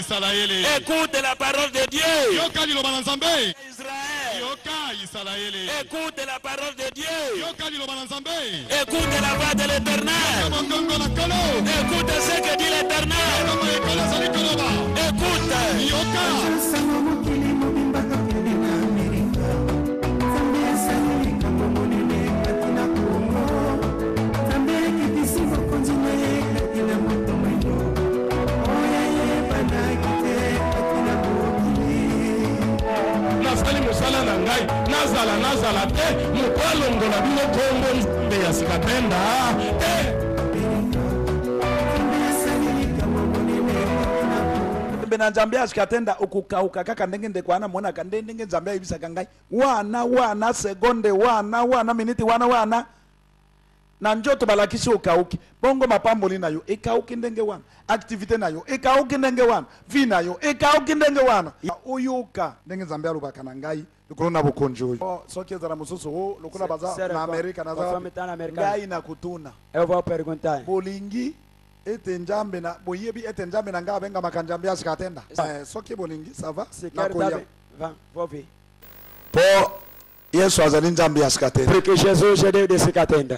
Écoute la parole de Dieu. Israël. Écoute la parole de Dieu. Écoute la voix de l'Éternel. Écoute ce que dit l'Éternel. Écoute. Nazala te mukwalongola bino kombo nzambe ya sikatenda bena nzambe ya sikatenda okukauka kaka ndenge ndekwana mona kandenge nzambe ibisaka ngai wana sekonde wana miniti wana na njoto balakisi okauki bongo mapamboli nayo ekauki ndenge wana activité nayo ekauki ndenge wana vi nayo ekauki ndenge wana oyoka ndenge nzambe alobaka na ngai lokolo na bokonzi oyo soki ezala mosusu lokola baza na amerika naza ngai na kutuna bolingi ete nzambe na boyebi ete nzambe na ngai abengamaka nzambe ya sikatenda soki bolingi sava nakoya po Yesu azali nzambe ya sikatenda. Pour que Jésus aide de sikatenda.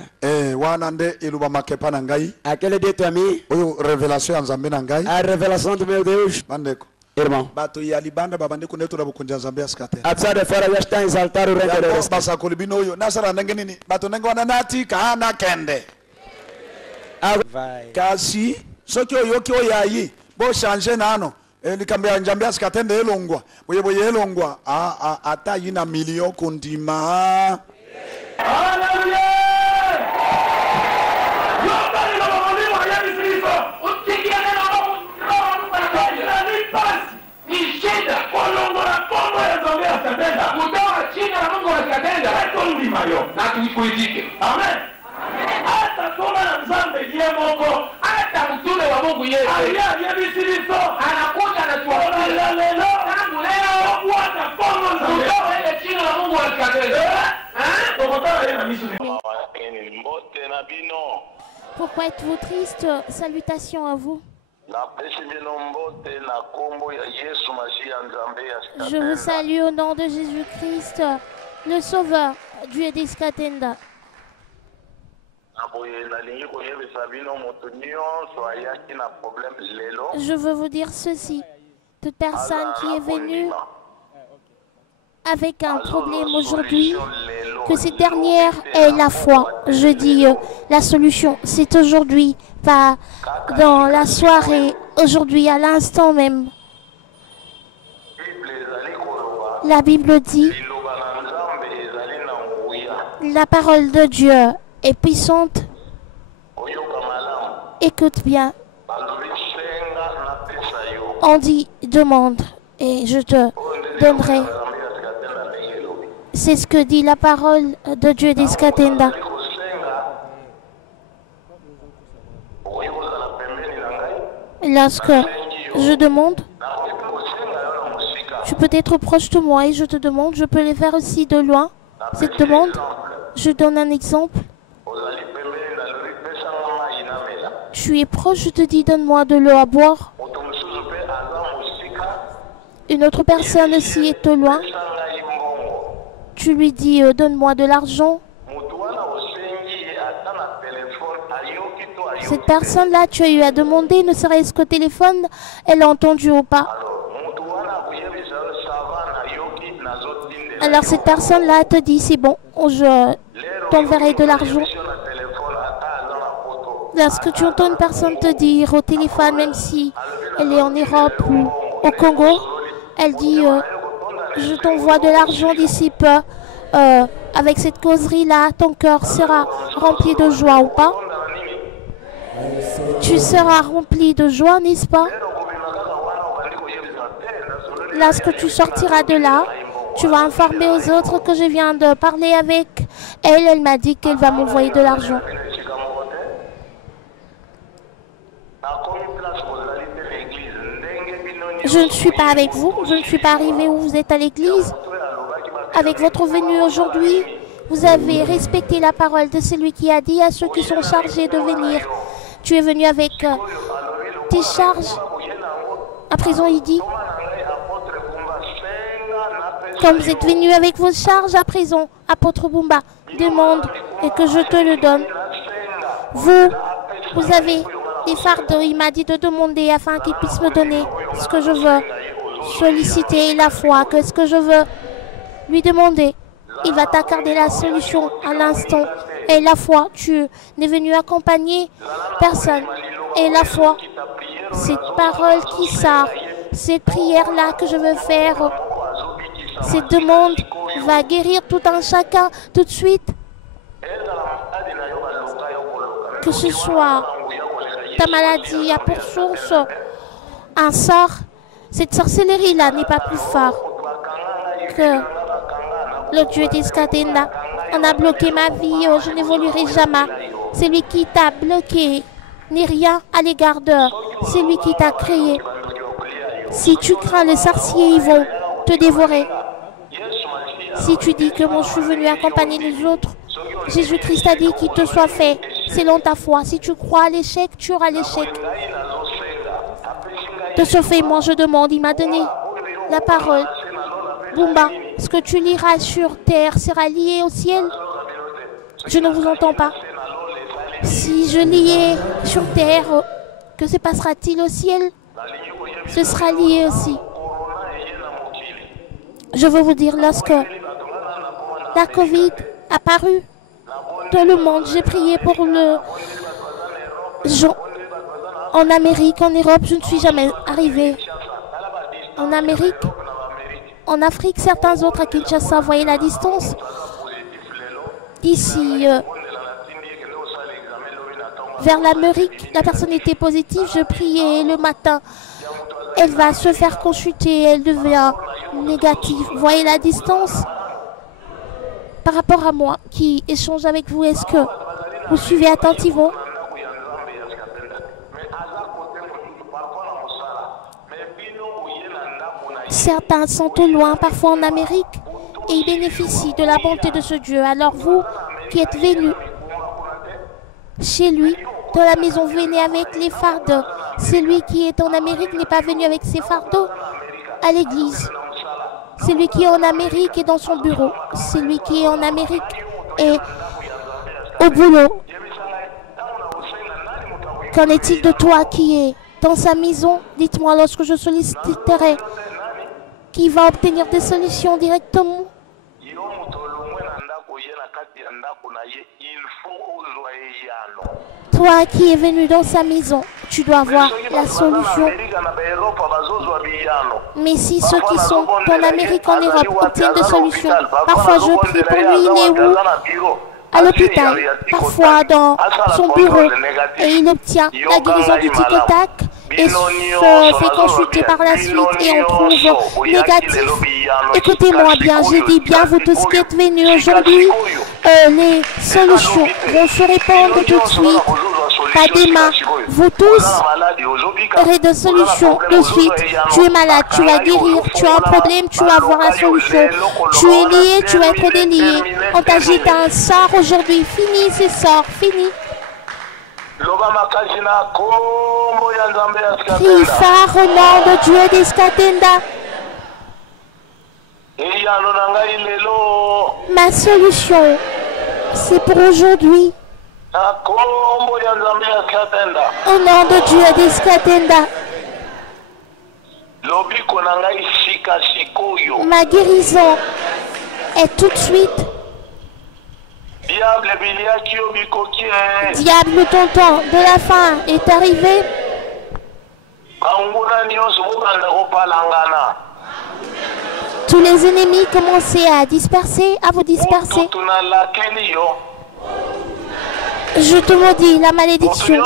Wana nde eluba makepa na ngai. Aquele de tami. Oyo révélation ya nzambe na ngai. A révélation de meu Deus. Bandeko. Irmão. Bato ya libanda babandeko neto na bukunja nzambe ya sikatenda. Apesar de fora já está exaltar o reino de Deus. Basa kolibino oyo nasara ndenge nini? Bato ndenge wana nati kana kende. Kasi soki oyo ki oyayi bo changer nano. Likambe ya nzambe ya sikatenda elongwa boye elongwa ata yina milio kundima. Haleluya! Yobali na mwalimu wa Yesu Kristo utikia neno ni shida kolongola kombo ya nzambe ya sikatenda kutoa china na Mungu wa sikatenda hapo ndima yo na tuikuitike. Amen. Hata soma na nzambe yeye Mungu hata mtume wa Mungu Yesu aliyebisiriso anakuja na tuwaona leo tangu leo kuata kombo nzambe ile china na Mungu wa sikatenda. Pourquoi êtes-vous triste? Salutations à vous. Je vous salue au nom de Jésus-Christ, le Sauveur, Dieu des Skatenda. Je veux vous dire ceci. Toute personne qui est venue avec un problème aujourd'hui, que cette dernière est la foi. Je dis la solution, c'est aujourd'hui, pas dans la soirée, aujourd'hui à l'instant même. La Bible dit, la parole de Dieu est puissante. Écoute bien. On dit demande et je te donnerai. C'est ce que dit la parole de Dieu des Skatenda. Lorsque je demande, tu peux être proche de moi et je te demande, je peux les faire aussi de loin. Cette demande, je donne un exemple. Tu es proche, je te dis, donne-moi de l'eau à boire. Une autre personne aussi est au loin. Tu lui dis, donne-moi de l'argent. Cette personne-là, tu as eu à demander, ne serait-ce qu'au téléphone, elle a entendu ou pas. Alors cette personne-là te dit, c'est bon, je t'enverrai de l'argent. Lorsque tu entends une personne te dire au téléphone, même si elle est en Europe ou au Congo, elle dit, je t'envoie de l'argent d'ici peu. Avec cette causerie-là, ton cœur sera rempli de joie ou pas? Tu seras rempli de joie, n'est-ce pas? Lorsque tu sortiras de là, tu vas informer aux autres que je viens de parler avec elle. Elle m'a dit qu'elle va m'envoyer de l'argent. Je ne suis pas avec vous, je ne suis pas arrivé où vous êtes à l'église. Avec votre venue aujourd'hui, vous avez respecté la parole de celui qui a dit à ceux qui sont chargés de venir. Tu es venu avec tes charges. À présent, il dit, comme vous êtes venu avec vos charges, à présent, apôtre Bumba, demande et que je te le donne. Vous avez des fardeaux. Il m'a dit de demander afin qu'il puisse me donner ce que je veux. Solliciter la foi, que ce que je veux lui demander, il va t'accorder la solution à l'instant. Et la foi, tu n'es venu accompagner personne. Et la foi, cette parole qui sort, cette prière-là que je veux faire, cette demande va guérir tout un chacun tout de suite. Que ce soit ta maladie a pour source un sort, cette sorcellerie-là n'est pas plus fort que le Dieu d'Iskatenda. On a bloqué ma vie, je n'évoluerai jamais. C'est lui qui t'a bloqué, n'est rien à l'égard d'eux. C'est lui qui t'a créé. Si tu crains les sorciers, ils vont te dévorer. Si tu dis que moi je suis venu accompagner les autres, Jésus-Christ a dit qu'il te soit fait selon ta foi. Si tu crois à l'échec, tu auras l'échec. De ce fait, moi je demande, il m'a donné la parole. Bumba, ce que tu liras sur terre sera lié au ciel. Je ne vous entends pas. Si je liais sur terre, que se passera-t-il au ciel? Ce sera lié aussi. Je veux vous dire, lorsque la Covid a paru dans le monde, j'ai prié pour le gens en Amérique, en Europe. Je ne suis jamais arrivée en Amérique, en Afrique, certains autres à Kinshasa. Voyez la distance. Ici, vers l'Amérique, la personne était positive. Je priais le matin. Elle va se faire consulter. Elle devient négative. Voyez la distance par rapport à moi qui échange avec vous. Est-ce que vous suivez attentivement? Certains sont au loin, parfois en Amérique, et ils bénéficient de la bonté de ce Dieu. Alors vous qui êtes venus chez lui, dans la maison, venez avec les fardeaux. Celui qui est en Amérique n'est pas venu avec ses fardeaux à l'église. Celui qui est en Amérique est dans son bureau. Celui qui est en Amérique est au boulot. Qu'en est-il de toi qui est dans sa maison? Dites-moi lorsque je solliciterai qui va obtenir des solutions directement. Toi qui es venu dans sa maison, tu dois avoir la solution. Mais si ceux qui sont en Amérique, en Europe, obtiennent des solutions, parfois je prie pour lui, il est où? À l'hôpital, parfois dans son bureau, et il obtient la guérison du tic-tac et se fait consulter par la suite et on trouve négatif. Écoutez-moi bien, j'ai dit bien, vous tous qui êtes venus aujourd'hui, les solutions vont se répandre tout de suite. Pas des mains, vous tous aurez des solutions de suite. Tu es malade, tu vas guérir, tu as un problème, tu vas avoir la solution. Tu es lié, tu vas être délié. On t'agite un sort aujourd'hui, fini ces sorts, fini. Crie phare au nom de Dieu d'Iskatenda. Ma solution, c'est pour aujourd'hui. Au nom de Dieu d'Iskatenda. Ma guérison est tout de suite. Diable, ton temps de la fin est arrivé. Tous les ennemis commençaient à disperser, à vous disperser. Je te maudis la malédiction.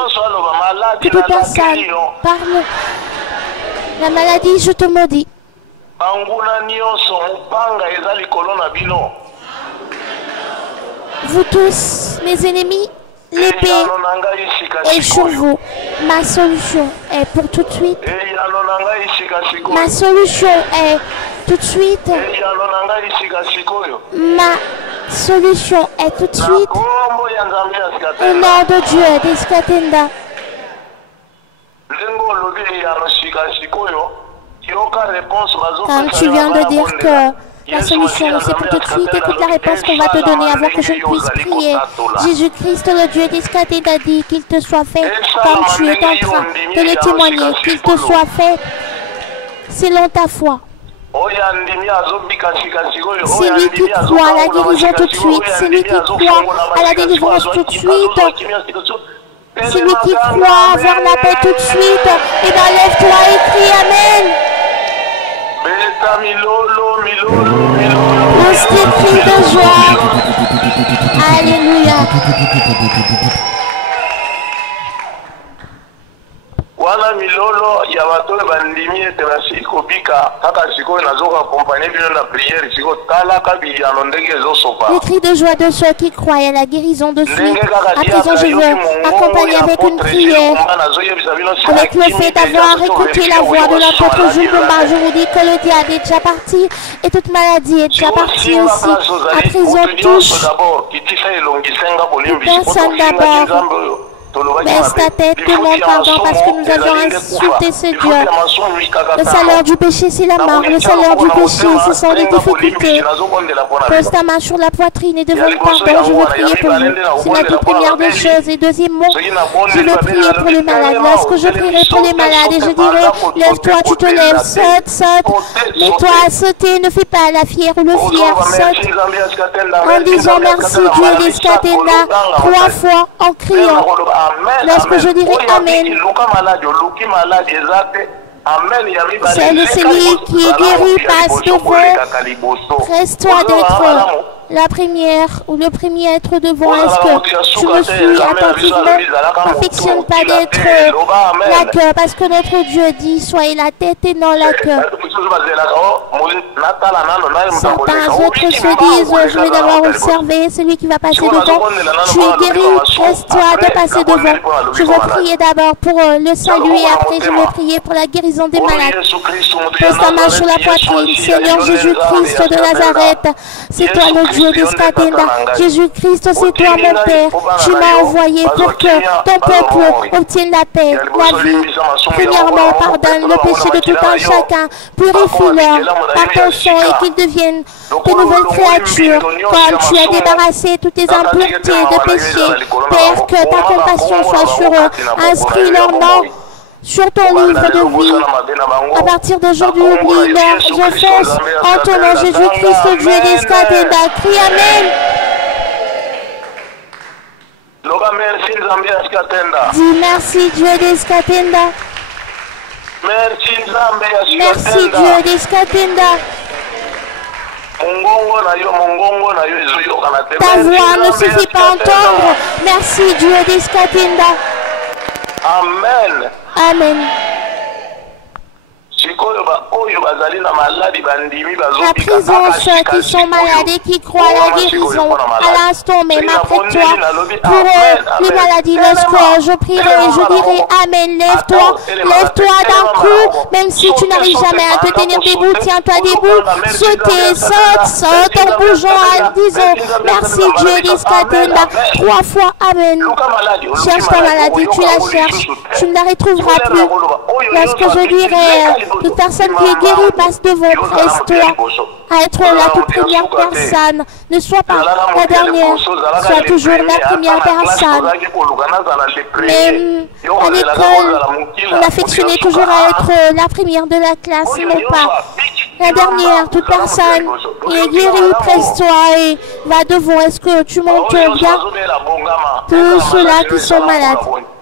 Que toute personne parle la maladie, je te maudis. Vous tous, mes ennemis, l'épée est sur vous. Ma solution est pour tout de suite. Ma solution est tout de suite. Ma solution est tout de suite. Au nom de Dieu d'Iskatenda. Comme tu viens de dire que la solution, c'est pour tout de suite. Écoute la réponse qu'on va te donner avant que je ne puisse prier. Jésus-Christ, le Dieu d'Escaté, t'a dit qu'il te soit fait comme tu es en train de le témoigner, qu'il te soit fait selon ta foi. C'est lui qui croit à la guérison tout de suite, c'est lui qui croit à la délivrance tout de suite, c'est lui qui croit avoir la paix tout de suite. Et bien lève-toi et crie Amen. Pousse tes cris de joie. Alléluia. Wana milolo ya bato bandimi ete basikobika kaka sikoyo nazoka accompagner bino na prière siko tala kabiyano ndenge ezosopa. Le cri de joie de ceux qui croient à la guérison de suite. À présent, je veux accompagner avec une prière. Avec le fait d'avoir écouté la voix de l'apôtre Jules Bomba, je vous dis que le diable est déjà parti et toute maladie est déjà partie aussi. À présent, touche personne d'abord. Baisse ta tête, demande pardon parce que nous avons insulté ce Dieu. Le salaire du péché, c'est la mort. Le salaire du péché, ce sont les difficultés. Pose ta main sur la poitrine et demande pardon. Je veux prier pour vous. C'est la toute première des choses. Et deuxièmement, je veux prier pour les malades. Lorsque je prierai pour les malades et je dirai, lève-toi, tu te lèves, saute, saute. Mets-toi à sauter, ne fais pas la fière ou le fier, saute. En disant merci Dieu d'Escatena 3 fois en criant. Lorsque je dirai Amen, celui qui est guéri passe devant. Reste-toi d'être la première ou le premier à être devant. Est-ce que tu me suis attentivement? N'affectionne pas d'être la queue parce que notre Dieu dit soyez la tête et non la queue. Certains autres se disent je vais d'abord observer celui qui va passer devant. Tu es guéri, reste-toi de passer devant. Je veux prier d'abord pour le salut et après je vais prier pour la guérison des malades. Pose ta main sur la poitrine. Seigneur Jésus-Christ de Nazareth, c'est toi le Dieu d'Escatena. Jésus-Christ, c'est toi mon Père. Tu m'as envoyé pour que ton peuple obtienne la paix, la vie. Premièrement, pardonne le péché de tout un chacun. Purifie-leur par ton sang et qu'ils deviennent de nouvelles créatures. Comme tu as débarrassé toutes les impuretés de péché, Père, que ta compassion soit sur eux. Inscris leur nom sur ton livre de vie. À partir d'aujourd'hui, oublie leurs offenses. En ton nom, Jésus-Christ, Dieu d'Escatena, crie Amen. Dis merci, Dieu d'Escatena. Merci, Dieu d'Escatena. Ta voix ne suffit pas à entendre. Merci, Dieu d'Escatena. Amen. Amen. À présent, ceux qui sont malades et qui croient à la guérison, à l'instant même après toi, pour les maladies, lorsque je prierai, je dirai Amen, lève-toi d'un coup, même si tu n'arrives jamais à te tenir debout, tiens-toi debout, saute en bougeant, en disant merci Dieu d'Escatena, 3 fois Amen. Cherche ta maladie, tu la cherches, tu ne la retrouveras plus. Lorsque je dirai toute personne qui est guérie passe devant, presse-toi à être la toute première personne. Ne sois pas la dernière, sois toujours la première personne. Même à l'école, on affectionnait toujours à être la première de la classe, non pas la dernière. Toute personne qui est guérie, presse-toi et va devant. Est-ce que tu montes bien? Tous ceux-là qui sont malades,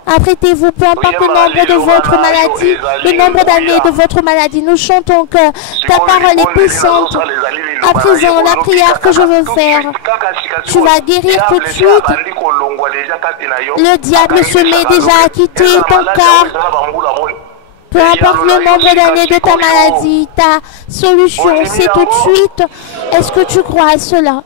apprêtez-vous, peu importe le nombre de votre maladie, le nombre d'années de votre maladie. Nous chantons que ta parole est puissante. À présent, la prière que je veux faire, tu vas guérir tout de suite. Le diable se met déjà à quitter ton corps. Peu importe le nombre d'années de ta maladie, ta solution, c'est tout de suite. Est-ce que tu crois à cela?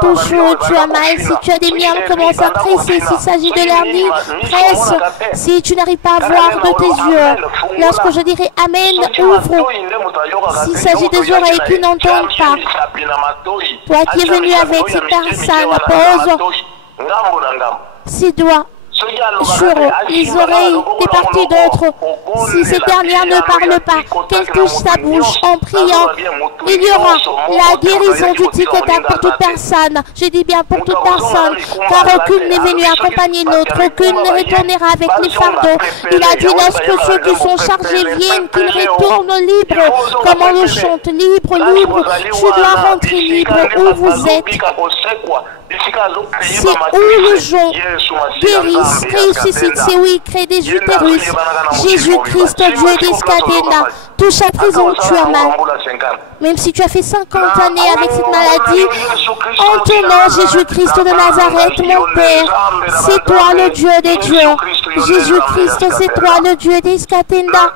Toujours tu as mal, si tu as des myomes, commence à presser. S'il s'agit de l'hernie, presse. Si tu n'arrives pas à voir de tes yeux, lorsque je dirai Amen, ouvre. S'il s'agit des oreilles qui n'entendent pas, toi qui es venu avec cette personne, pose. Si sur les oreilles des parties d'autres. Si cette dernière ne parle pas, qu'elle touche sa bouche en priant, il y aura la guérison du tic-tac pour toute personne. Je dis bien pour toute personne, car aucune n'est venue accompagner l'autre, aucune ne retournera avec les fardeaux. Il a dit lorsque ceux qui sont chargés viennent, qu'ils retournent libres, comme on le chante, libre, libre. Tu dois rentrer libre où vous êtes. C'est où le gens guérissent, ressuscitent, c'est où ils créent des utérus. Jésus-Christ, Dieu d'Escatena, touche à présent, tu as mal. Même si tu as fait 50 années avec cette maladie, en ton nom, Jésus-Christ de Nazareth, mon Père, c'est toi le Dieu des dieux. Jésus-Christ, c'est toi le Dieu d'Escatena.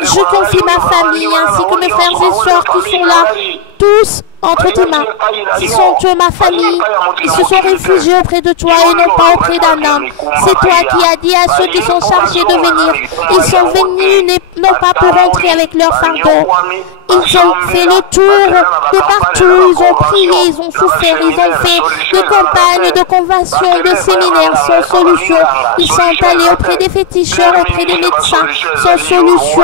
Je confie ma famille ainsi que mes frères et sœurs qui sont là, tous entre tes mains. Ils sont eux, ma famille. Ils se sont réfugiés auprès de toi et non pas auprès d'un homme. C'est toi qui as dit à ceux qui sont chargés de venir. Ils sont venus non pas pour rentrer avec leur fardeau. Ils ont fait le tour de partout. Ils ont prié, ils ont souffert. Ils ont fait des campagnes de conventions, de séminaires sans solution. Ils sont allés auprès des féticheurs, auprès des médecins sans solution.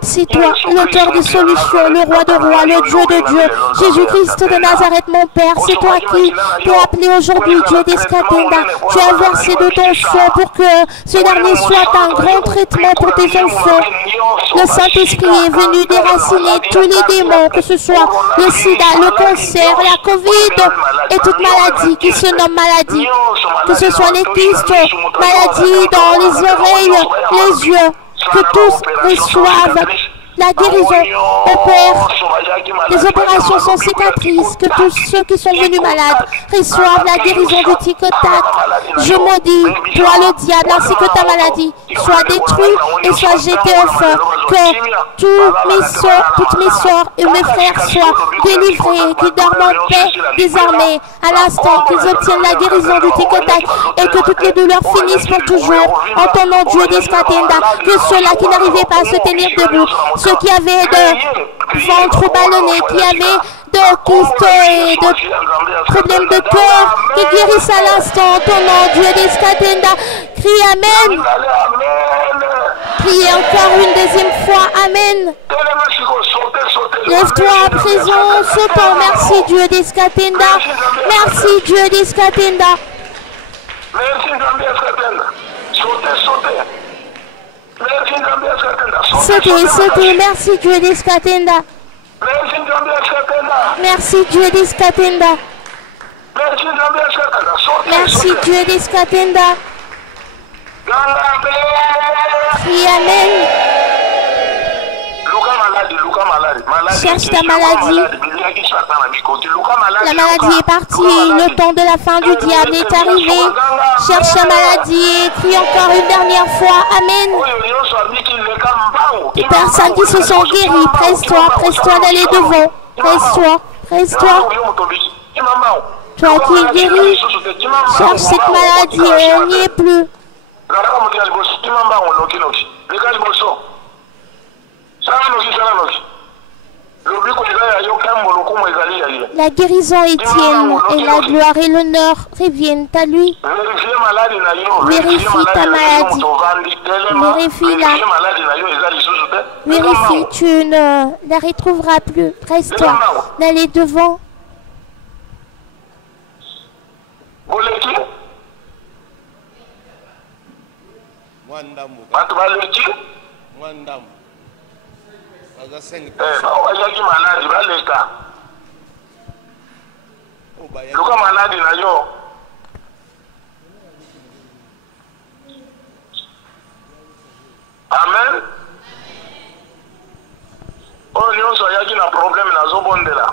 C'est toi, l'auteur des solutions, le roi de rois, le Dieu de Dieu, Jésus-Christ de Nazareth, mon Père. C'est toi qui t'es appelé aujourd'hui, Dieu d'Escatena. Tu as versé de ton sang pour que ce dernier soit un grand traitement pour tes enfants. Le Saint-Esprit est venu déraciner tous les démons, que ce soit le sida, le cancer, la Covid et toute maladie qui se nomme maladie. Que ce soit les kystes, maladies dans les oreilles, les yeux. Que tous reçoivent la guérison, au Père, des opérations sans cicatrices, que tous ceux qui sont venus malades reçoivent la guérison du tic-tac. Je maudis, toi le diable, ainsi que ta maladie, soit détruite et soit jetée au feu. Que toutes mes soeurs et mes frères soient délivrés, qu'ils dorment en paix désormais, à l'instant qu'ils obtiennent la guérison du tic-tac et que toutes les douleurs finissent pour toujours. En ton nom, Dieu d'Escatena, que ceux-là qui n'arrivaient pas à se tenir debout, ceux qui avaient de ventre ballonné, qui avaient de kystes et de problèmes de cœur, qui guérissent à l'instant. Ton nom, Dieu d'Escatena, crie Amen. Priez encore une deuxième fois, Amen. Lève-toi à présent, sautons. Merci Dieu d'Escatena. Merci Dieu d'Escatena. Sautez, sautez, merci Dieu d'Escatena. Merci Dieu d'Escatena. Merci Dieu d'Escatena. Crie Amen. Cherche ta maladie. La maladie est partie. Le temps de la fin du diable est arrivé. Cherche ta maladie et crie encore une dernière fois. Amen. Les personnes qui se sont guéries, presse-toi d'aller devant. Presse-toi. Toi qui es guéri, cherche cette maladie et elle n'y est plus. La guérison est tienne et la gloire et l'honneur reviennent à lui. Vérifie ta maladie. Vérifie-la. Vérifie, tu ne la retrouveras plus. Presse-toi d'aller devant. luka maladi na yo amen oyo nyonso ayaki na problème nazobondela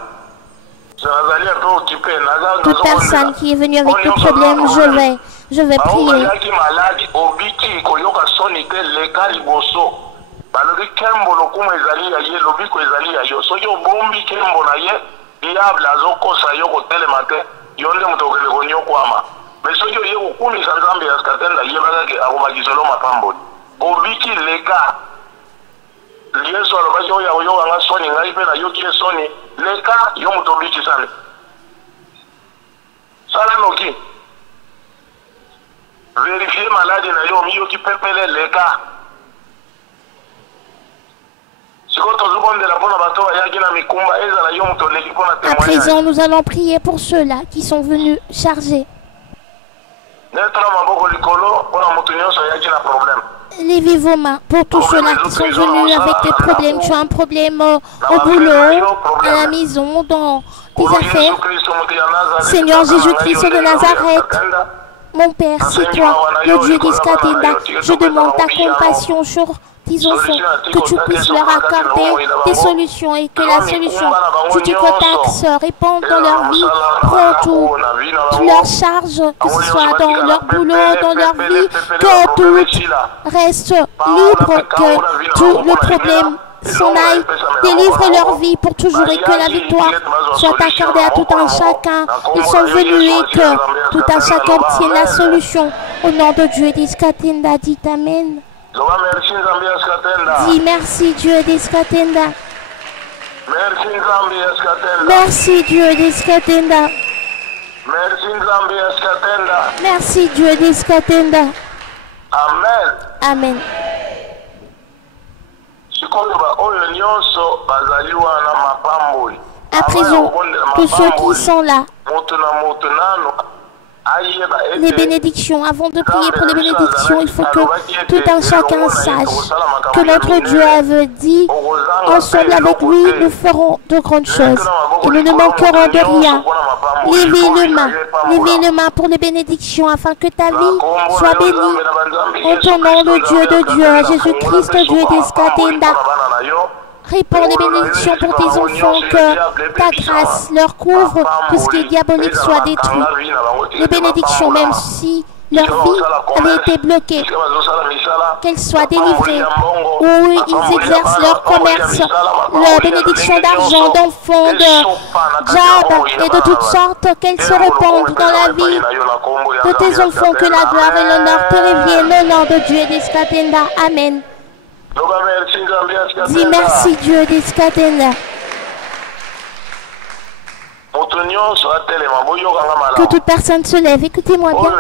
nazali un peu occupé. Toute personne qui est venue avec des problèmes, je vais prier. ayaki maladi obiki koyoka soni te leka liboso balobi kembo lokumu ezali ya ye lobiko ezali ya yo soki obombi kembo na ye diable azokosa yo kotelema te yo nde moto okende konyokwama mais soki oye kokumisa nzambe ya Skatenda yebakaki akomakisa lo mapamboli obiki leka yesu alobaki oyo akoyokanga soni ngai mpe nayoki ye soni leka yo moto obikisani sala noki maladi na yo miyo ki pepele leka. À présent, nous allons prier pour ceux-là qui sont venus charger. Levez vos mains pour tous ceux-là qui sont venus avec des problèmes. Tu as un problème au boulot, à la maison, dans tes affaires. Seigneur Jésus-Christ de Nazareth, mon Père, c'est toi, le Dieu d'Iskatenda. Je demande ta compassion sur tes enfants, que tu puisses leur accorder des solutions et que la solution, tu te contactes, réponds dans leur vie, prends toutes leurs charges, que ce soit dans leur boulot, dans leur vie, que tout reste libre, que tout le problème s'en aille, délivre leur vie pour toujours et que la victoire soit accordée à tout un chacun. Ils sont venus et que tout un chacun obtienne la solution. Au nom de Dieu d'Iskatenda, dit Amen. Dis merci Dieu d'Iskatenda. Merci Dieu d'Iskatenda. Merci Dieu d'Iskatenda. Amen. Amen. À présent, tous ceux qui sont là, les bénédictions, avant de prier pour les bénédictions, il faut que tout un chacun sache que notre Dieu avait dit, ensemble avec lui, nous ferons de grandes choses et nous ne manquerons de rien. Levez les mains pour les bénédictions afin que ta vie soit bénie. En ton nom, le Dieu de Dieu, Jésus-Christ, Dieu d'Iskatenda. Réponds les bénédictions pour tes enfants, que ta grâce leur couvre, que ce qui est diabolique soit détruit. Les bénédictions, même si leur vie avait été bloquée, qu'elles soient délivrées, où ils exercent leur commerce, la bénédiction d'argent, d'enfants, de job et de toutes sortes, qu'elles se répandent dans la vie de tes enfants, que la gloire et l'honneur te reviennent au nom de Dieu d'Iskatenda. Amen. Dis merci Dieu d'Iskatenda. Que toute personne se lève, écoutez-moi bien.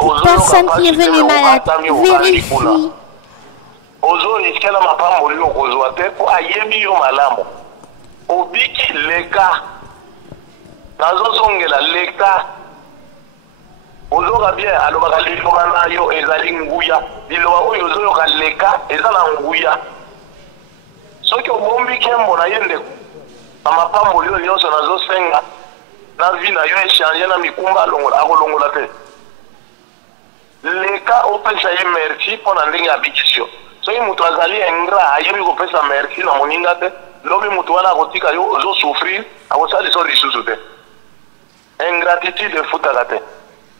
Toute personne qui est venue malade, vérifie. Ozoka bien alobaka liloba na yo ezali nguya liloba oyo ozoyoka leka ezala nguya soki obombi kembo na ye ndeko na mapamboli oyo nyonso nazosenga na vi na yo echange na mikumba akolongola te leka opesa ye merci mpo na ndenge ya bikisio soki moto azali ingra ayebi kopesa merci na moninga te lobi moto wana akotika yo ozosouffrir akosalisa lisusu te ingratitude efutaka te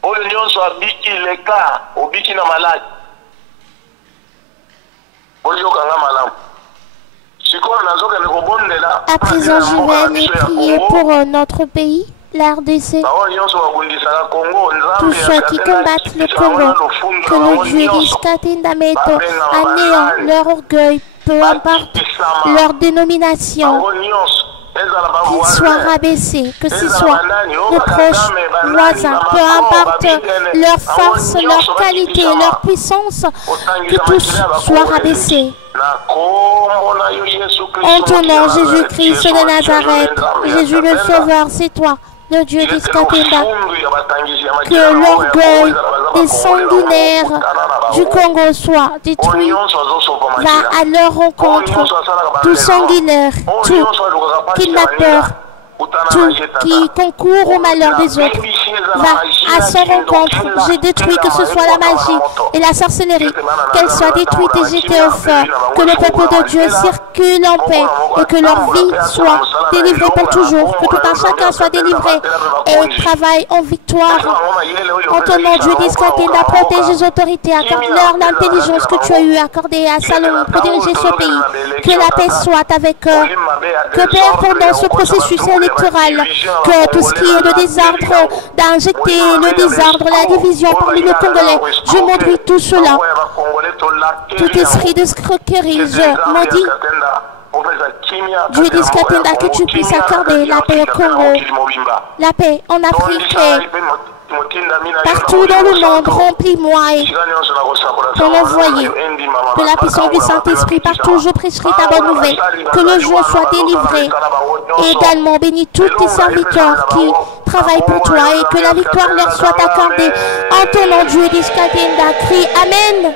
oyo nyonso abiki leka obiki na maladi oyokanga malamu sikoyo nazokende kobondela. À présent, je vais aller prier pour notre pays, la RDC. Tous ceux qui combattent le Congo, que le Dieu d'Iskatenda mette à néant leur orgueil, peu importe leur dénomination, qu'ils soient rabaissés, que ce soit nos proches voisins, peu importe leur force, leur qualité, leur puissance, que tous soient rabaissés. En ton nom, Jésus-Christ de Nazareth, Jésus le Sauveur, c'est toi, le Dieu d'Iskatenda. Que l'orgueil des sanguinaires du Congo soit détruit. Va à leur rencontre, tout sanguinaire, tout kidnappeur, tout qui concourt au malheur des autres. Va à sa rencontre. J'ai détruit que ce soit la magie et la sorcellerie, qu'elles soient détruites et jetées au feu. Que le peuple de Dieu circule en paix et que leur vie soit délivrée pour toujours. Que tout un chacun soit délivré et travaille en victoire. En ton nom, Dieu d'Iskatenda, protège les autorités, accorde-leur l'intelligence que tu as eu accordée à Salomon pour diriger ce pays. Que la paix soit avec eux. Que Père, pendant ce processus électoral, que tout ce qui est le désordre, d'injecter le désordre, la division parmi les Congolais, je maudis tout cela. Tout esprit de escroquerie, je maudis. Dieu d'Iskatenda, que tu puisses accorder la paix au Congo, la paix en Afrique et Partout dans le monde, remplis-moi et pour l'envoyer de la puissance du Saint-Esprit. Partout, je prêcherai ta bonne nouvelle. Que le jour soit délivré. Et également, bénis tous tes serviteurs qui travaillent pour toi et que la victoire leur soit accordée. En ton nom, Dieu d'Iskatenda, crie Amen.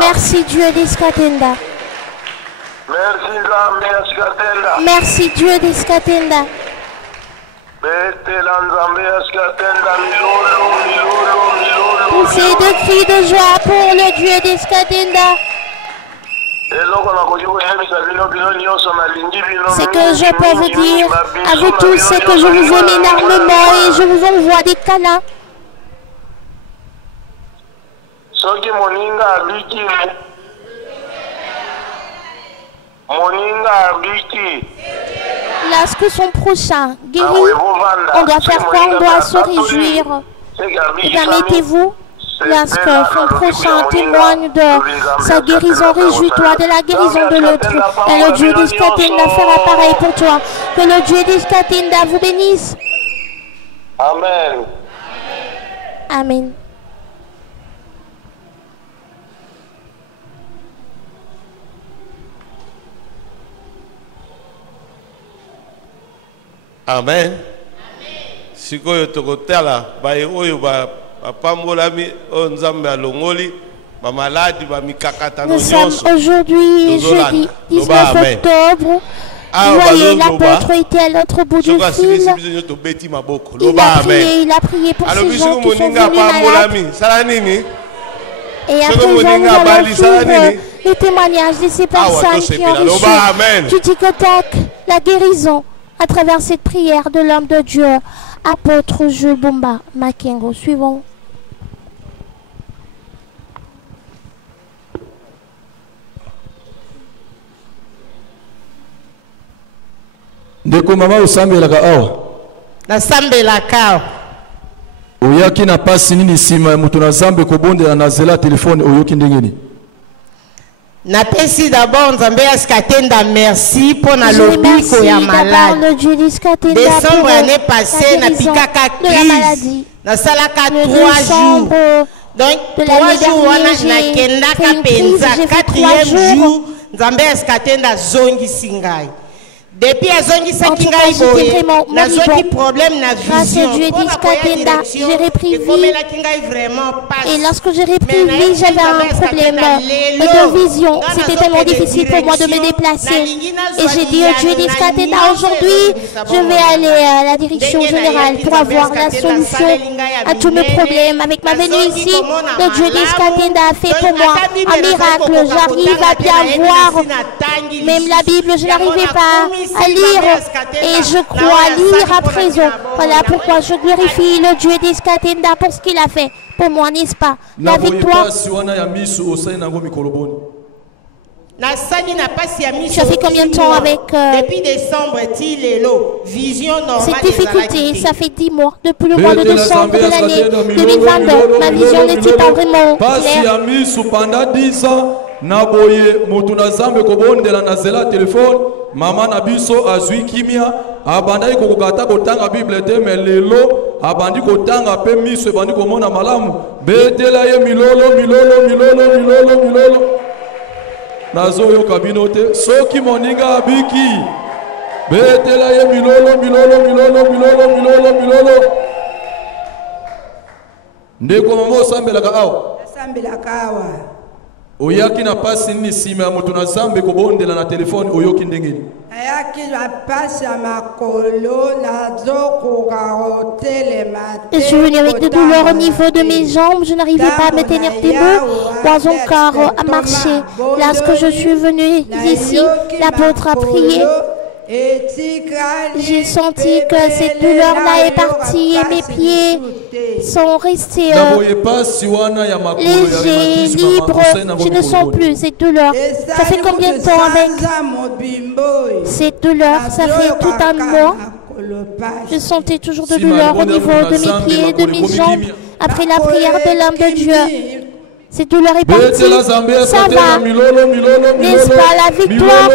Merci Dieu d'Iskatenda. Merci Dieu d'Iskatenda. Poussez de cris de joie pour le Dieu d'Iskatenda. C'est que je peux vous dire à vous tous, c'est que je vous aime énormément et je vous envoie des câlins. Lorsque son prochain guérit, on doit faire quoi? On doit se réjouir. Et bien, mettez-vous. Lorsque son prochain témoigne de sa guérison, réjouis-toi de la guérison de l'autre. Et le Dieu d'Iskatenda fera pareil pour toi. Que le Dieu d'Iskatenda vous bénisse. Amen. Amen. Amen. Sikoyo tokotala ba oyo ba pambolami o nzambe alongoli ba maladi ba mikakata nous sommes aujourd'hui jeudi 19 octobre. Voyez, l'apôtre était à l'autre bout du fil. Il a prié pour ces gens qui sont venus malades. Et à présent, nous allons suivre les témoignages de ces personnes qui ont reçu du Tic-Tac, la guérison, à travers cette prière de l'homme de Dieu, apôtre Jules Bumba Makengo. Suivons. Ndeko mama usambelaka awa. Nasambelaka. Oyaki na pasi nini sima ya mutu na zambe kobondela na zela telefone oyoki ndengeni. Napesi d'abord Nzambe Iskatenda merci pour na lobiko ya malade. Décembre année passée na pikaka crise. Na salaka 3 jours. Donc 3 jours wana na kendaka penza 4e jour Nzambe Iskatenda zongi singai. Depuis azongisaki ngai boye nazwaki problème na vision. J'ai repris vie. Et lorsque j'ai repris vie, j'avais un problème de vision. C'était tellement difficile pour moi de me déplacer. Et j'ai dit au Dieu d'Iskatenda, aujourd'hui, je vais aller à la direction générale pour avoir la solution à tous mes problèmes. Avec ma venue ici, le Dieu d'Iskatenda a fait pour moi un miracle. J'arrive à bien voir. Même la Bible, je n'arrivais pas à lire et je crois lire à présent. Voilà pourquoi je glorifie le Dieu d'Iskatenda pour ce qu'il a fait pour moi, n'est-ce pas? La victoire. Tu as fait combien de temps avec depuis décembre cette difficulté? Ça fait 10 mois, depuis le mois de décembre de l'année 2022. Ma vision n'était pas vraiment claire. Naboye mutu na zambe kobondela na zela telefone mama na biso azwi kimia abandai kokata kotanga Bible te melelo abandi kotanga pe miso ebandi komona malamu betela ye milolo nazo yo kabino te soki moninga abiki betela ye milolo ndeko mama osambelaka awa oyaki na pasi nini sima ya mutu na zambe kobondela na telefone oyoki ndengeni? Ayaki na pasi ya makolo nazokoka kotelema. Je suis venue avec des douleurs au niveau de mes jambes, je n'arrivais pas à me tenir debout, pas encore à marcher. Lorsque je suis venue ici, l'apôtre a prié. J'ai senti que cette douleur-là est partie et mes pieds sont restés légers, libres. Je ne sens plus cette douleur. Ça fait combien de temps avec cette douleur? Ça fait tout un mois. Je sentais toujours de douleur au niveau de mes pieds, de mes jambes. Après la prière de l'homme de Dieu, cette douleur est partie. Ça va. N'est-ce pas la victoire?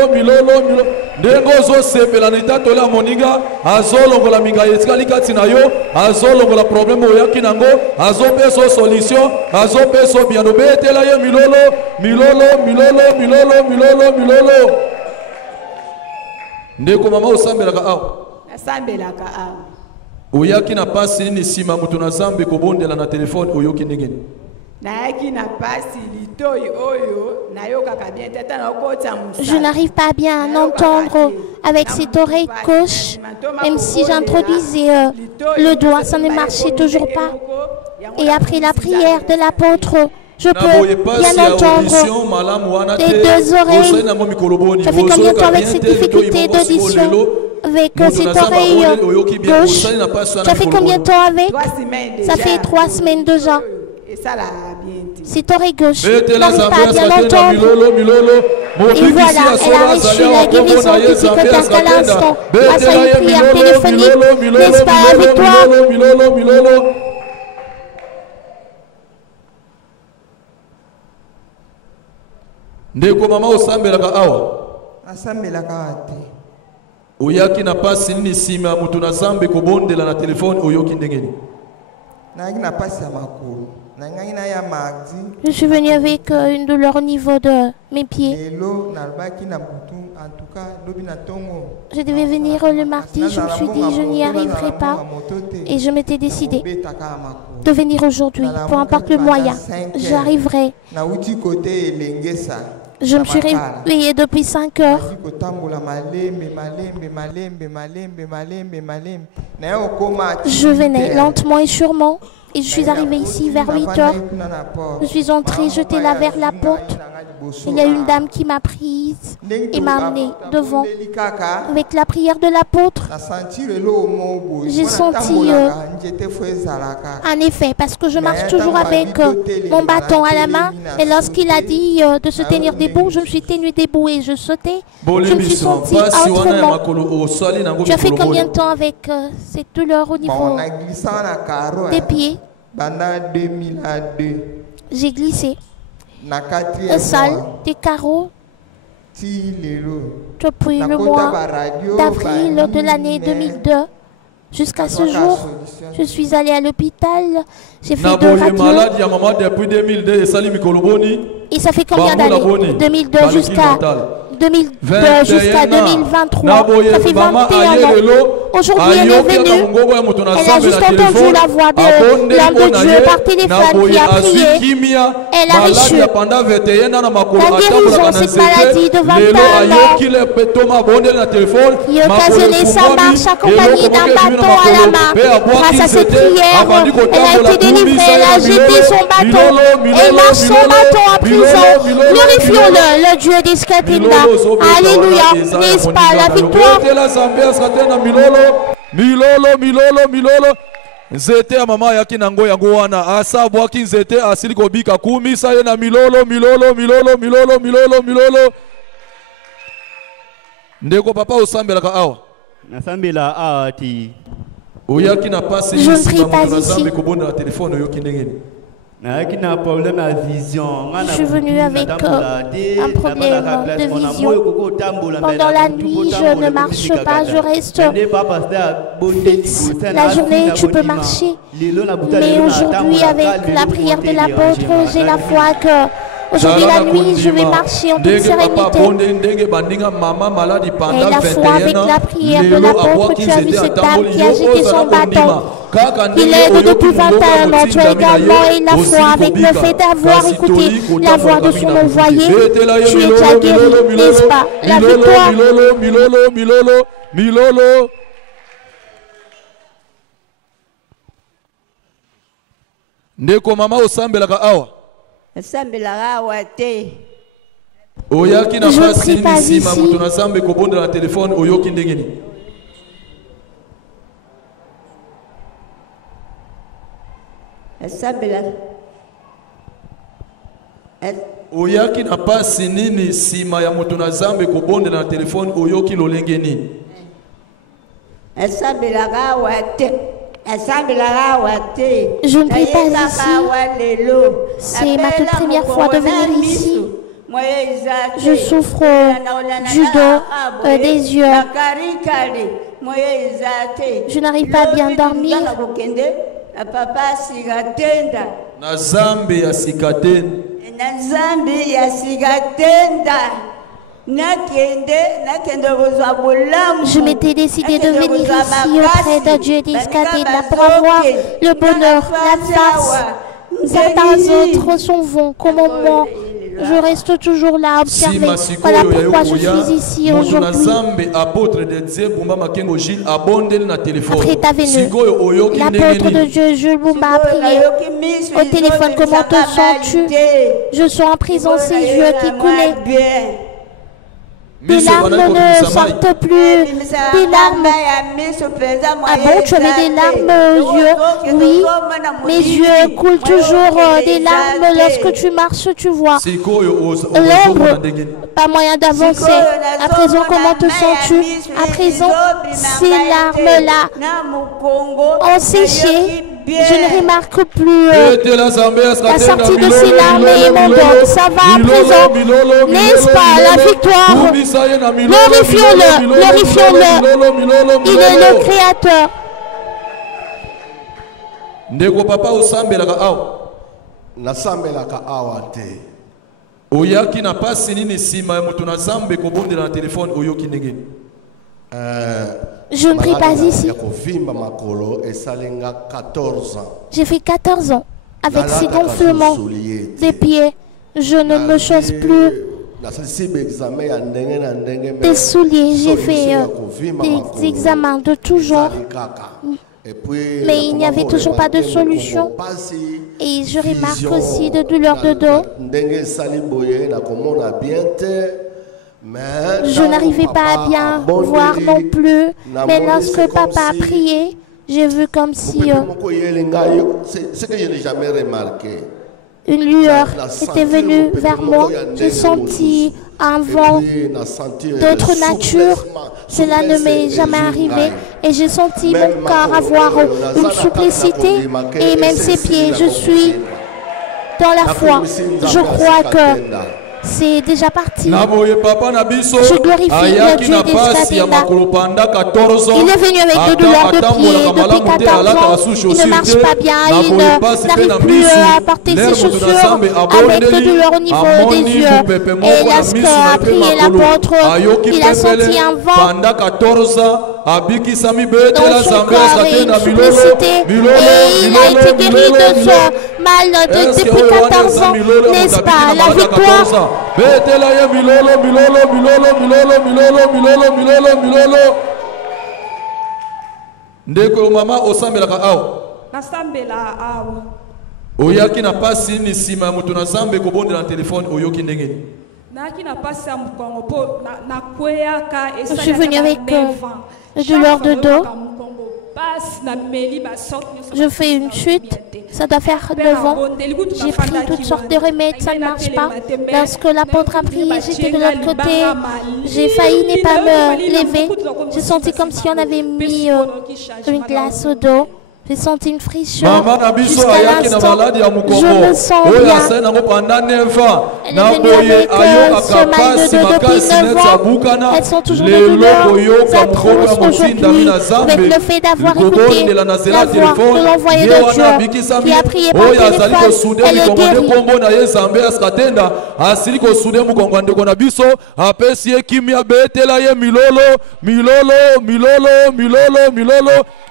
Ndengozo sepela nitatola moninga azolongola minga yetikali kati na yo azolongola problème oyaki nango azopeso solution azopeso biano betela ye milolo milolo milolo milolo milolo milolo. Ndeko mama osambelaka awa asambelaka awa oyaki na pasi nini sima mutu na zambe kobondela na telefone oyoki ndengeni je n'arrive pas à bien entendre avec cette oreille gauche, même si j'introduisais le doigt, ça ne marchait toujours pas. Et après la prière de l'apôtre, je peux bien entendre les deux oreilles. Ça fait combien de temps avec cette difficulté d'audition? Avec cette oreille gauche, ça fait combien de temps avec? Ça fait 3 semaines déjà. Cette oreille gauche n'arrive pas à bien entendre. Et voilà, elle a reçu la guérison du psychotaque à l'instant grâce à une prière téléphonique, n'est-ce pas, la victoire? Ndeko mama osambelaka awa asambelaka te oyaki na pasi nini sima mutu na zambe kobondela na telefone oyoki ndengeni naki na pasi ya makolo na ngangi na ya mardi je suis venu avec une douleur au niveau de mes pieds. lelo nalbaki na butu en tout cas lobi na tongo je devais venir le mardi, je me suis dit je n'y arriverai pas et je m'étais décidé de venir aujourd'hui, peu importe le moyen, j'arriverai. Je me suis réveillée depuis 5 heures. Je venais lentement et sûrement et je suis arrivée ici vers 8 heures. Je suis entrée, jeté là vers la porte. Il y a une dame qui m'a prise et m'a amenée devant. Avec la prière de l'apôtre, j'ai senti un effet parce que je marche toujours avec mon bâton à la main. Et lorsqu'il a dit de se tenir debout, je me suis tenue debout et je sautais. Je me suis sentie autrement. Tu as fait combien de temps avec cette douleur au niveau des pieds? J'ai glissé. Le sol des carreaux depuis le mois d'avril de l'année 2002 jusqu'à ce jour. Je suis allée à l'hôpital, j'ai fait 2 radios. Et ça fait combien d'années? 2002 jusqu'à 2023. Ça fait 21 ans. Aujourd'hui, elle est venue. Elle a juste entendu la voix de l'homme de Dieu par téléphone qui a prié. Elle a reçu la guérison, cette maladie de 21 ans qui occasionnait sa marche accompagnée d'un bâton à la main. Grâce à cette prière, elle a été délivrée. Elle a jeté son bâton et marche son bâton en prison. Glorifions-le, le Dieu d'Iskatinda. Alléluia, n'est-ce pas la victoire? Milolo, milolo, milolo. Nzete ya mama yaki nango yango wana asabwaki nzete asili kobika kumisa ye na milolo, milolo, milolo, milolo, milolo, milolo. Ndeko papa osambelaka awa. Nasambela awa ti. Oyaki na pasi je ne prie pas ici. Je suis venu avec un problème de vision. Pendant la nuit, je ne marche pas, je reste fixe. La journée, tu peux marcher. Mais aujourd'hui, avec la prière de l'apôtre, j'ai la foi que aujourd'hui, la nuit, je vais marcher en toute sérénité. Et la foi avec la prière de l'apôtre, tu as vu cette dame qui a jeté son bâton. Il aide depuis 21 ans, tu as également et la foi avec le fait d'avoir écouté la voix de son envoyé. Tu es déjà guéri, n'est-ce pas? La victoire. Ndeko mama osambelaka awa. Oyaki na fasi nisima mutu na zambe kobondela na telefone oyoki ndengeni. Oyaki na pasi nini sima ya mutu na zambe kobondela na telefone oyoki lolenge nini? Je ne prie pas ici. C'est ma toute première fois de venir ici. Je souffre du dos, des yeux. Je n'arrive pas à bien dormir. Je m'étais décidé de venir ici auprès de Judith Katenda pour avoir le bonheur, la face. Certains autres s'en vont comme moi. Je reste toujours là à observer. Voilà pourquoi je suis ici aujourd'hui. Après ta venue, l'apôtre de Dieu, Jules Boumba, a prié au téléphone. Comment te sens-tu? Je sens en prison ses yeux qui coulaient. Les larmes ne sortent plus. Des larmes. Ah bon, tu avais des larmes aux yeux? Oui. Mes yeux coulent toujours des larmes lorsque tu marches, tu vois. L'ombre, pas moyen d'avancer. À présent, comment te sens-tu? À présent, ces larmes-là ont séché. Je ne remarque plus la sortie de ces larmes et mon dos. Ça va à présent, n'est-ce pas? La victoire. Glorifions-le, glorifions-le. Il est le Créateur. Ndeko papa osambelaka awa. Nasambelaka awa te. Oyaki na pasi nini sima ya mutu na zambe kobondela na telefone oyoki ndenge. Je ne prie pas ici. J'ai fait 14 ans avec ces gonflements des pieds. Je ne me chausse plus des souliers. J'ai fait des examens de tout genre. Mais il n'y avait toujours pas de solution. Et je remarque aussi de douleurs de dos. Je n'arrivais pas à bien voir non plus, mais lorsque papa a prié, j'ai vu comme si une lueur était venue vers moi. J'ai senti un vent d'autre nature. Cela ne m'est jamais arrivé. Et j'ai senti mon corps avoir une souplicité et même ses pieds. Je suis dans la foi. Je crois que c'est déjà parti. Je glorifie le Dieu des Il est venu avec des douleurs de pied depuis 14 ans. Il ne marche pas bien. Il n'arrive plus à porter ses chaussures avec des douleurs au niveau des yeux. Et lorsqu'il a prié l'apôtre, il a senti un vent dans son corps et une souplicité. Et il a été guéri de ce mal depuis 14 ans. N'est-ce pas? La victoire. Ndeko mama osambelaka awa. Nasambela awa. Oyaki na pasi ni sima ya mutu na zambe kobondela na telefone oyoki ndenge. Je suis venu avec une douleur de dos. Je fais une chute, ça doit faire 9 ans. J'ai pris toutes sortes de remèdes, ça ne marche pas. Lorsque l'apôtre a prié, j'étais de l'autre côté. J'ai failli ne pas me lever. J'ai senti comme si on avait mis une glace au dos. J'ai senti une friction jusqu'à l'instant. Je me sens bien. Elle est venue avec ce mal de dos depuis 9 ans. Elles sont toujours des douleurs atroces aujourd'hui. Avec le fait d'avoir écouté la voix de l'envoyé de Dieu qui a prié par téléphone, elle est guérie.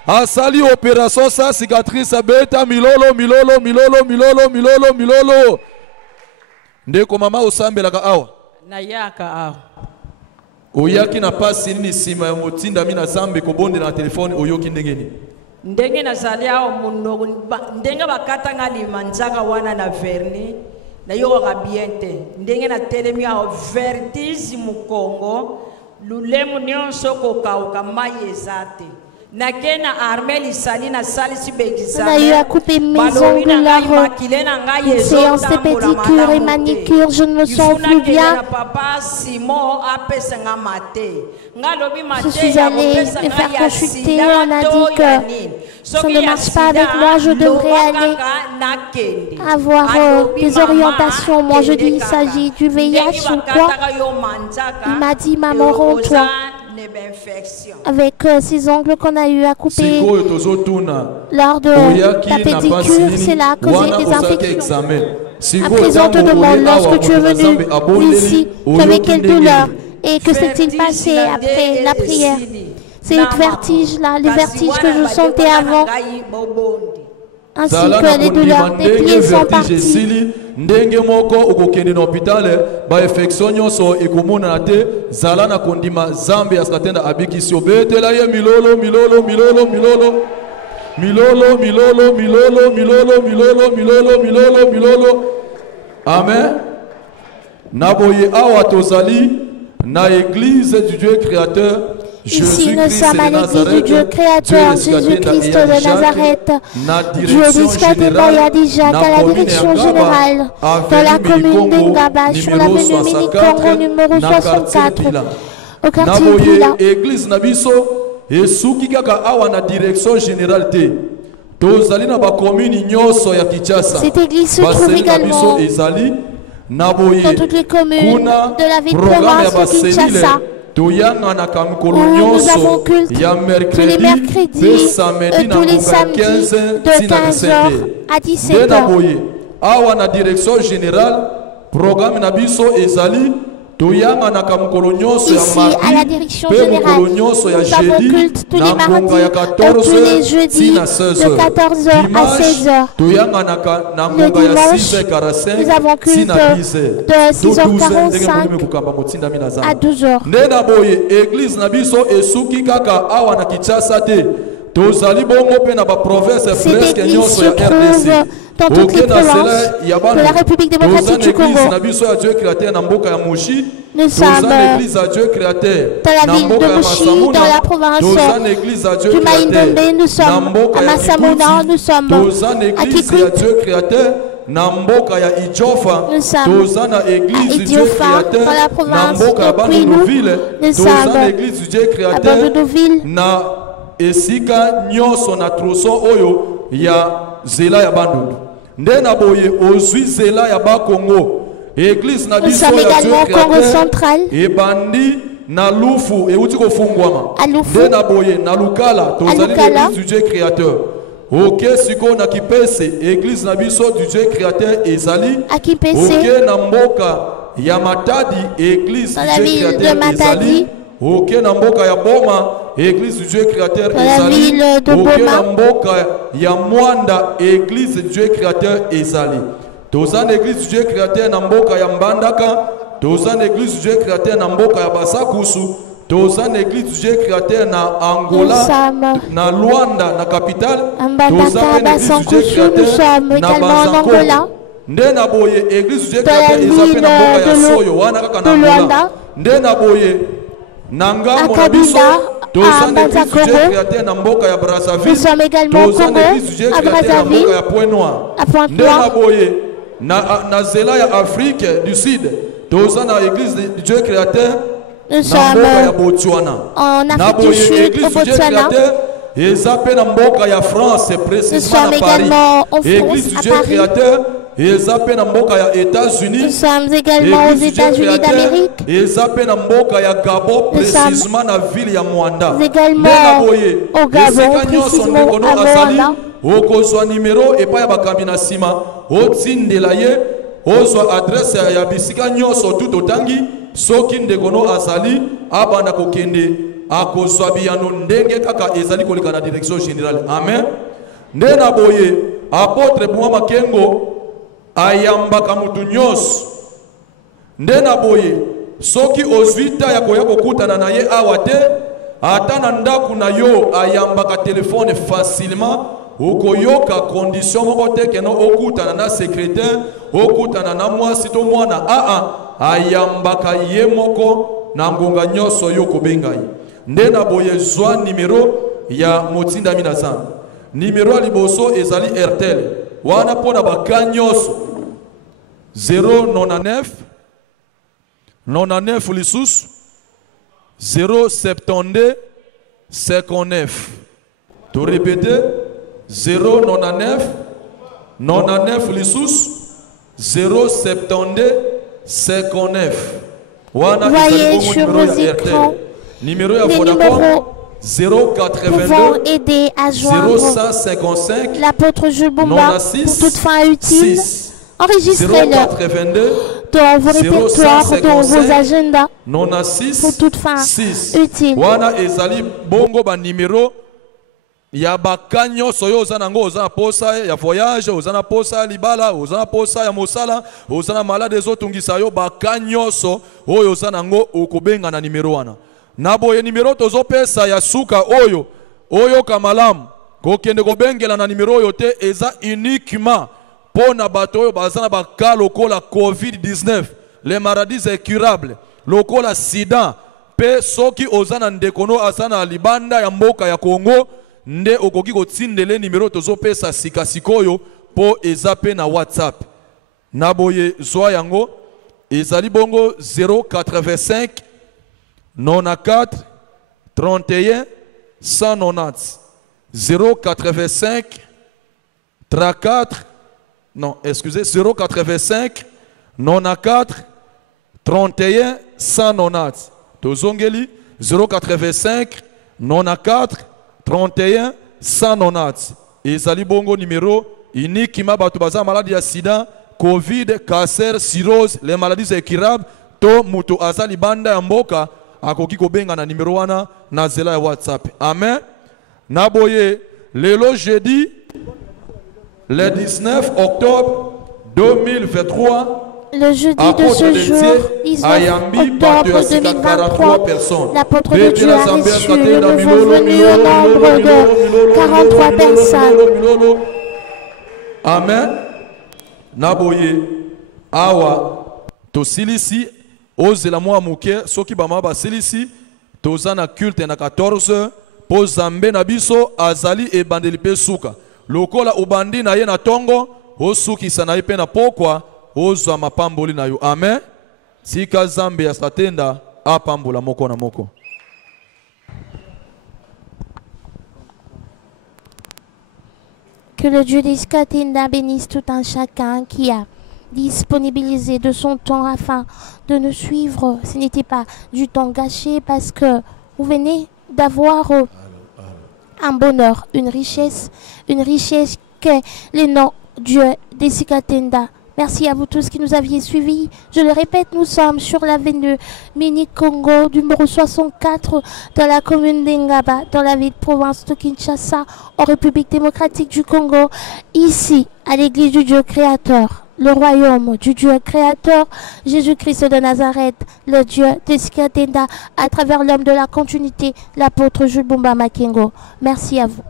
Asali opération sa cicatrice beta milolo. Ndeko mama osambelaka awa. Nayaka awa. Oyaki na pasi nini sima ya motinda mina zambe kobondela na telefone oyoki ndengeni. Ndenge nazali awa muno ndenge bakata ngalima nzaka wana na verni na yoka bien te. Ndenge na telemi awa vertige mu Congo lulemu nyonso kokauka mayezate. On a eu à couper mes ongles là, une séance de pédicure et manicure, je ne me sens plus bien. Je suis allée me faire consulter, on a dit que ça ne marche pas avec moi, je devrais aller avoir des orientations. Moi, je dis, il s'agit du VIH ou quoi. Il m'a dit, maman, rends-toi. Avec ces ongles qu'on a eu à couper lors de ta pédicure, c'est là à cause des infections. À présent, on te demande, lorsque tu es venu ici, tu avais quelle douleur et que s'est-il passé après la prière? C'est le vertige là, les vertiges que je sentais avant, ainsi que les douleurs des pieds sont parties. Ndenge moko ukokende na hôpital ba infection nyonso ekomona te zala na kondima zambe askatenda abikisi obetela ye milolo milolo milolo milolo milolo milolo milolo milolo milolo milolo milolo milolo. Amen. Naboye awa tozali na église du Dieu créateur. Ici, nous sommes à l'église du Dieu créateur, Jésus-Christ de Nazareth. Dieu d'Iskatenda Yadijak à la direction générale dans la commune d'Engaba sur l'avenue Minikongo numéro 64 au quartier Pila. Église Nabiso et Suki kaka awa na direction générale te. Tozali na ba commune nyoso ya Kinshasa. Cette église se trouve également dans toutes les communes de la ville province de Kinshasa. Nous avons culte tous les mercredis et tous les samedis de 15h à 17h. Awa na direction générale programme na biso ezali toyanga na kamukolo nyonso ya mardi. Ici à la direction générale, nous avons culte tous les mardis et tous les jeudis de 14h à 16h. Le dimanche, nous avons culte de 6h45 à 12h. Nena boye église na biso esuki kaka awa na Kinshasa te. Tozali bongo pe na ba province presque nyonso ya RDC. Dans toutes les provinces de la République démocratique du Congo. Nous sommes dans la ville de Mouchi, dans la province du Maïndombe, nous sommes à Massamona, nous sommes à Kikwit, nous sommes à Idiofa, dans la province de Kwilu, nous sommes à Bandunuville. Esika nyoso na troso oyo ya zela ya Bandundu. Ndena boye ozwi zela ya ba Congo. Église na biso ya Dieu Congo central. E bandi na lufu e uti kofungwama. Ndena boye na lukala tozali l'église du Dieu créateur. OK siko na kipese église na biso du Dieu créateur ezali. OK na mboka ya Matadi église du Dieu créateur ezali. OK na mboka ya Boma église du Dieu créateur ezali. OK na mboka ya Mwanda église du Dieu créateur ezali. Tozana église du Dieu créateur na mboka ya Mbandaka, tozana église du Dieu créateur na mboka ya Basakusu, tozana église du Dieu créateur na Angola, na Luanda na capitale, tozana église du Dieu créateur na Banzakola. Ndena boye église du Dieu créateur ezapena mboka ya Soyo wana kaka na Angola. Ndena boye Nangamo na biso tozana église du Dieu créateur na mboka ya Brazzaville. Nous sommes également au Congo, à Brazzaville, à Pointe-Noire. Na zela ya Afrique du Sud, tozana église du Dieu créateur. Nous sommes en Afrique du Sud, au Botswana. Et zappé na mboka ya France, précisément à Paris. Église du Dieu créateur. Et zappé na mboka ya États-Unis. Nous sommes également aux États-Unis d'Amérique. Et zappé na mboka ya Gabon, précisément na ville ya Mwanda. Également au Gabon, précisément à Mwanda. Okozwa numéro et pas ya bakambi na sima otindela ye ozwa adresse ya bisika nyonso tout otangi soki ndekono azali abanda kokende akozwa biyano ndenge kaka ezali koleka na direction générale. Amen. Ndena boye apôtre Bouama Makengo ayambaka mutu nyonso. Ndena boye soki ozwita ya koya kokutana na ye awa te ata na ndaku na yo ayambaka telefone facilement. Okoyoka condition moko te keno okutana na secrétaire okutana na mwasi to mwana ayambaka ye moko na ngonga nyonso yo kobengai. Ndena boye zwa numéro ya motinda minazan. Numéro ya liboso ezali RTL wana pona baka nyonso 099 99 lisusu 072 59. To répéter 099 99 lissus 072 59. Voyez sur vos écrans numéro ya les Vodacom numéros pouvant 082 aider à joindre 0155 l'apôtre Jules Bumba pour toute fin utile. 6 Enregistrez-le 082 dans vos répertoires, dans vos agendas 96 pour toute fin 6 utile. wana ezali bongo ba numéro ya bakanyo soyo ozana ngo ozana posa ya voyage ozana posa ya libala ozana posa ya mosala ozana malade ezotungisa yo bakanyo so oyo ozana ngo okobenga na numéro wana na boye numéro tozopesa ya suka oyo kamalamu kokende kobengela na numéro oyo te eza uniquement pona bato oyo bazana baka lokola COVID-19 les maladies incurables lokola sida pe soki ozana ndekono asana libanda ya mboka ya Congo nde okoki kotindele numéro tozopesa sika sikoyo po eza pe na WhatsApp na boye zwa yango ezali bongo 085 94 31 190 085 34 non excusez 085 94 31 190 tozongeli 085 94 31 190 ezali bongo numéro uniquement bato baza maladie ya sida covid cancer cirrhose les maladies incurables to muto aza libanda ya mboka akoki kobenga na numéro wana na zela ya WhatsApp amen na boye lelo jeudi le 19 octobre 2023 le jeudi de ce jour, 19 octobre 2023, l'apôtre de Dieu a reçu le nouveau venu au nombre de 43 personnes. Amen. Naboye, awa, to silisi, ozela mwa muke, soki bama ba silisi, toza na culte na 14, po zambe na biso, azali e bandeli pe suka. Lokola ubandi na ye na tongo, osuki sana ye pe na pokwa, ozwa mapamboli na yo amen tika zambe ya satenda apambola moko na moko. Que le Dieu des Skatenda bénisse tout un chacun qui a disponibilisé de son temps afin de nous suivre. Ce n'était pas du temps gâché parce que vous venez d'avoir un bonheur, une richesse que le nom Dieu des Skatenda. Merci à vous tous qui nous aviez suivis. Je le répète, nous sommes sur l'avenue Mini-Congo, numéro 64, dans la commune d'Engaba, dans la ville de province de Kinshasa, en République démocratique du Congo, ici, à l'église du Dieu créateur, le royaume du Dieu créateur, Jésus-Christ de Nazareth, le Dieu de Skatenda, à travers l'homme de la continuité, l'apôtre Jules Bumba Makengo. Merci à vous.